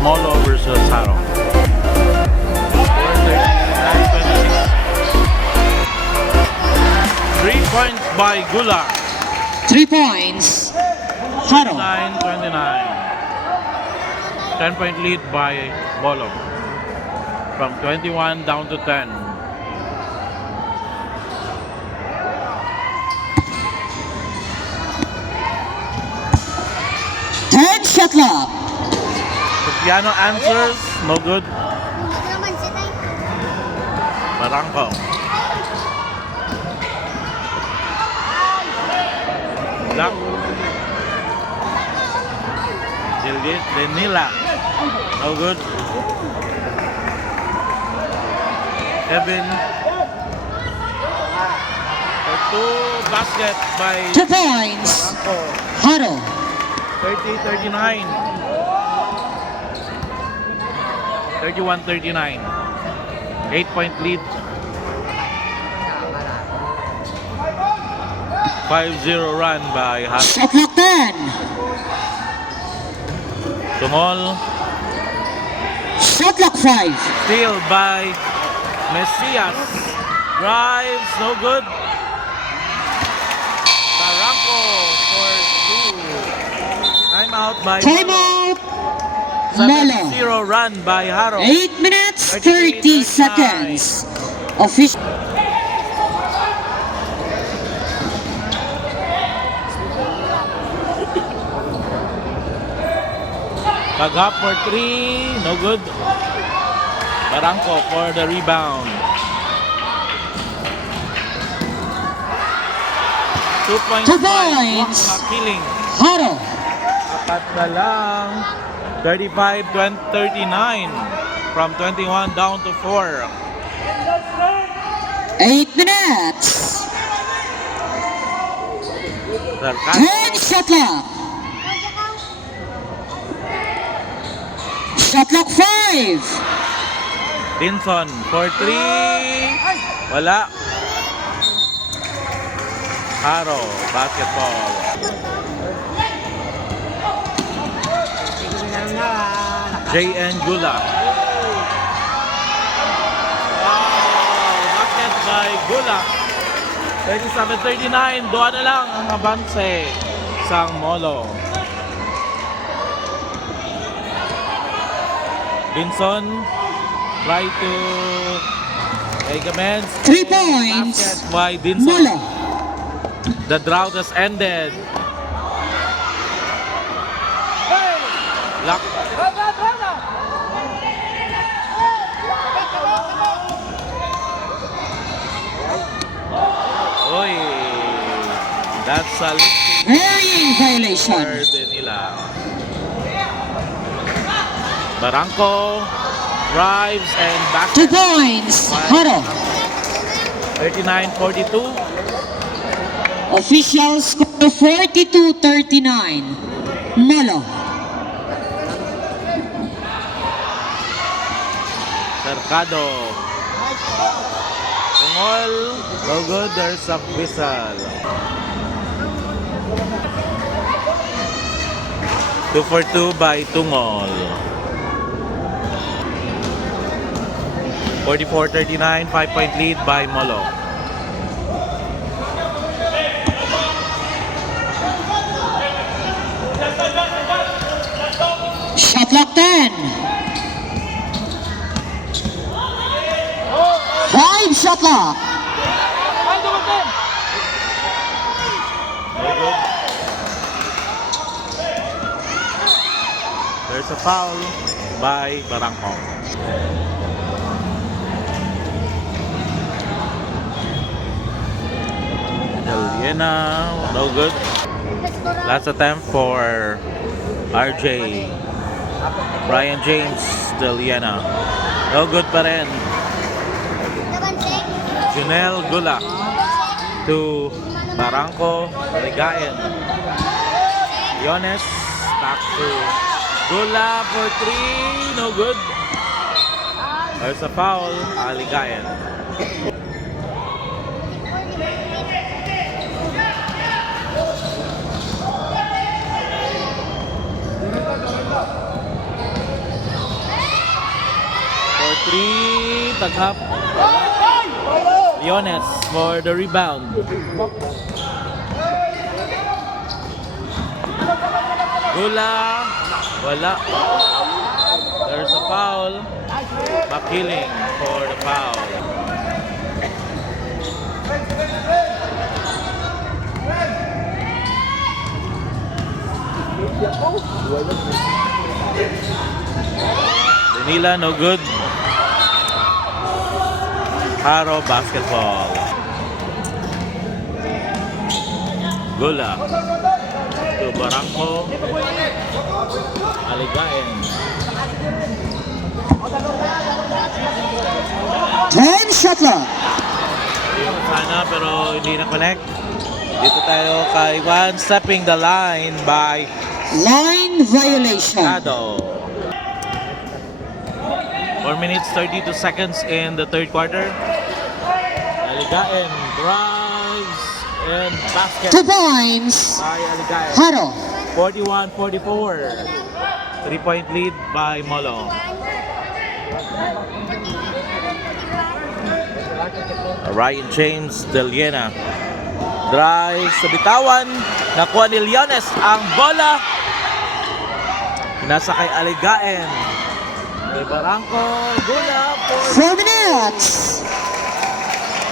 Molo versus Haro. 3 points by Gula. 3 points. Haro. 29-29. 10-point lead by Molo. From 21 down to 10. Third shot clock. The piano answers, no good. Barangco. Black. Denila. No good. Kevin. For 2 basket by 2 points. Barangco. Haro. 30-39. 31-39. 8-point lead. 5-0 run by Haro. Shot clock 10. Tungol. Shot clock 5. Steal by Mesias. Drives, no good. Barangco for 2. Timeout by Timeout. Molo. 7-0 run by Haro. 8 minutes 30 seconds. Official. Baghap for 3, no good. Barangco for the rebound. 2 points 2 by points. Waka Killing. Haro. Apat na lang. 35-39. From 21 down to 4. 8 minutes. Sarkado. Third shot clock. Shot clock 5. Dinson for 3. Wala. Haro, basketball. JN Gula. Wow, basket by Gula. 37-39, doon na lang ang abanse sang Molo. Dinson try to ligaments. 3 points. Basket by Dinson. Molo. The drought has ended. Lock. Oy, that's a Varying violation. nila. Barangco drives and back. 2 points. Haro. 39-42. Official score 42-39. Molo. Cercado. Tungol. No good. There's a whistle. 2 for 2 by Tungol. 44-39. 5-point lead by Molo. Shot clock 10. 5 shot clock. No good. There's a foul by Barangco. Deliena, no good. Last attempt for RJ. Brian James, Deliena. No good pa rin. Junel Gula to Barangco, Ligayen. Yones, back to Gula for 3, no good. There's a foul, Ligayen. 3, taghap. Leones for the rebound. Gula, wala. There's a foul. Makiling for the foul. Danila, no good. Haro basketball. Gula. To Barangco. Aligain. Time shot clock. Sana pero hindi na connect. Dito tayo kay Juan stepping the line by Line violation. Shadow. 4 minutes 32 seconds in the third quarter. Aligain drives and basket 2 points. by Aligain. Haro. 41-44. 3-point lead by Molo. Ryan James Deliena drives sa bitawan. Nakuha ni Leones ang bola. Nasa kay Aligain. De Barangco, Gula for 4 minutes.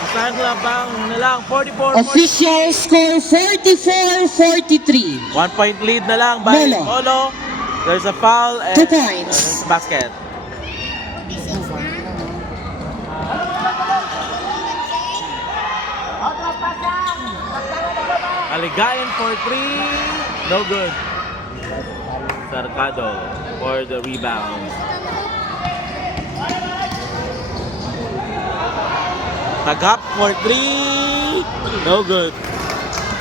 isang labang na lang. 44-40. Official score 44-43. 1-point lead na lang by Molo. Molo. There's a foul and 2 points. there's a basket. Aligain for 3. No good. Sarcado for the rebound. Tagap for 3. No good.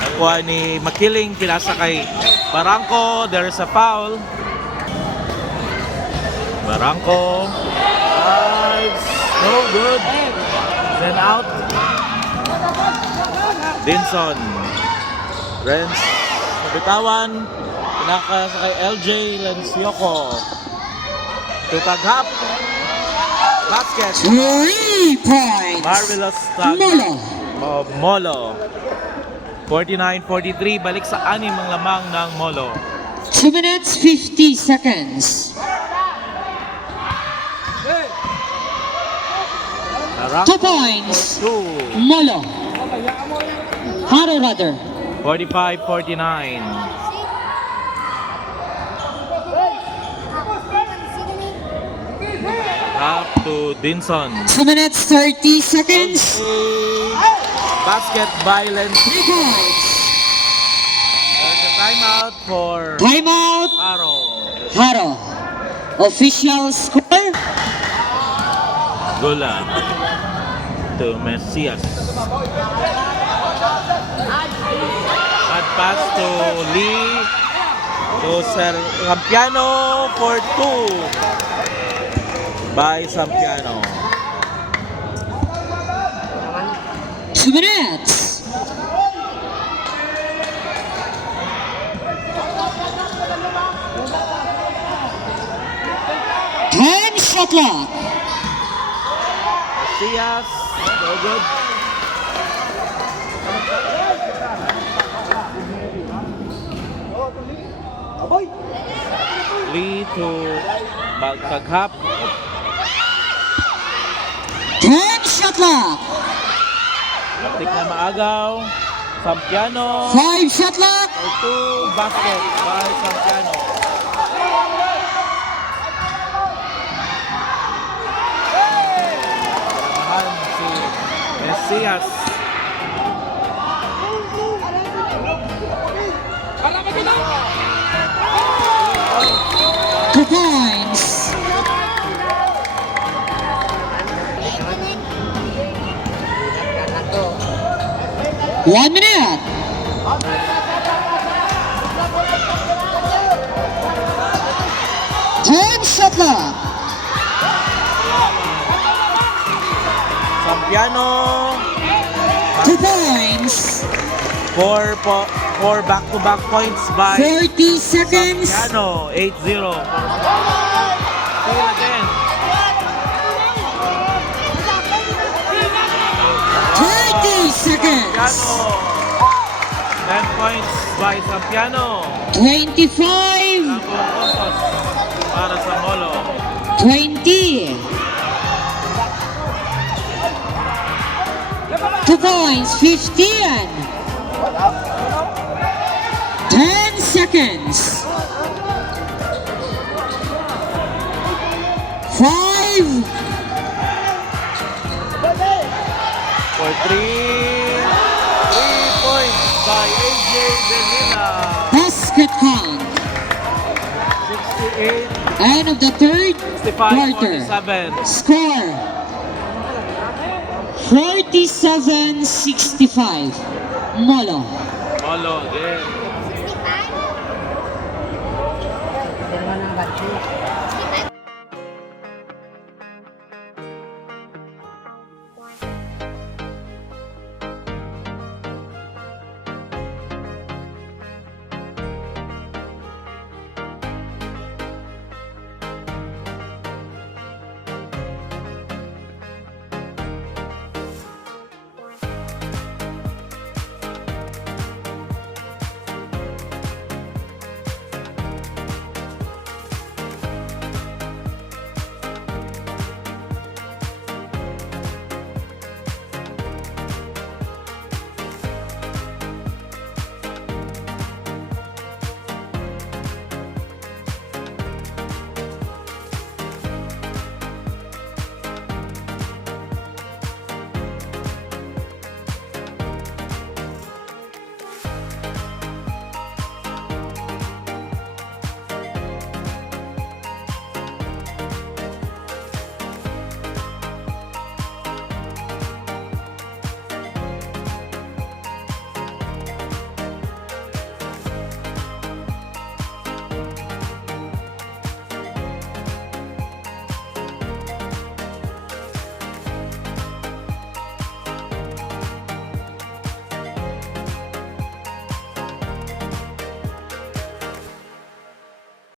Nakuha ni Makiling, pinasa kay Barangco. There's a foul. Barangco. Drives. No good. Then out. Dinson. Renz. Nabitawan. Pinaka sa kay LJ Lencioko. Tutaghap. Basket. 3 points. Marvelous Molo. Molo. 49-43. Balik sa 6 ang lamang ng Molo. 2 minutes 50 seconds. 2 points. 2. Molo. Haro rather. 45-49. Up to Dinson. 2 minutes 30 seconds. Basket by Lenz. 3 points. There's a timeout for Timeout. Haro. Haro. Official score. Gula to Messias. At pass to Lee to Sampiano for 2 by Sampiano. 2 minutes. Time shot clock. Messias, no good. Lee to Bagtaghap. Time shot clock. Tik na maagaw. Sampiano. 5 shot clock. For 2 basket by Sampiano. Samahan si Messias. Two points. One minute. Time shot clock. Sampiano. 2 points. 4 back-to-back points by 30 seconds. Sampiano. 8-0. Steal again. 10 points by Sampiano. 25, 10 puntos para sa Molo. 20. 2 points, 15. 10 seconds. 5, For 3 points by AJ Delila. basket count. 68, End of the third 65, quarter. 47. Score 47-65. Molo. Molo again.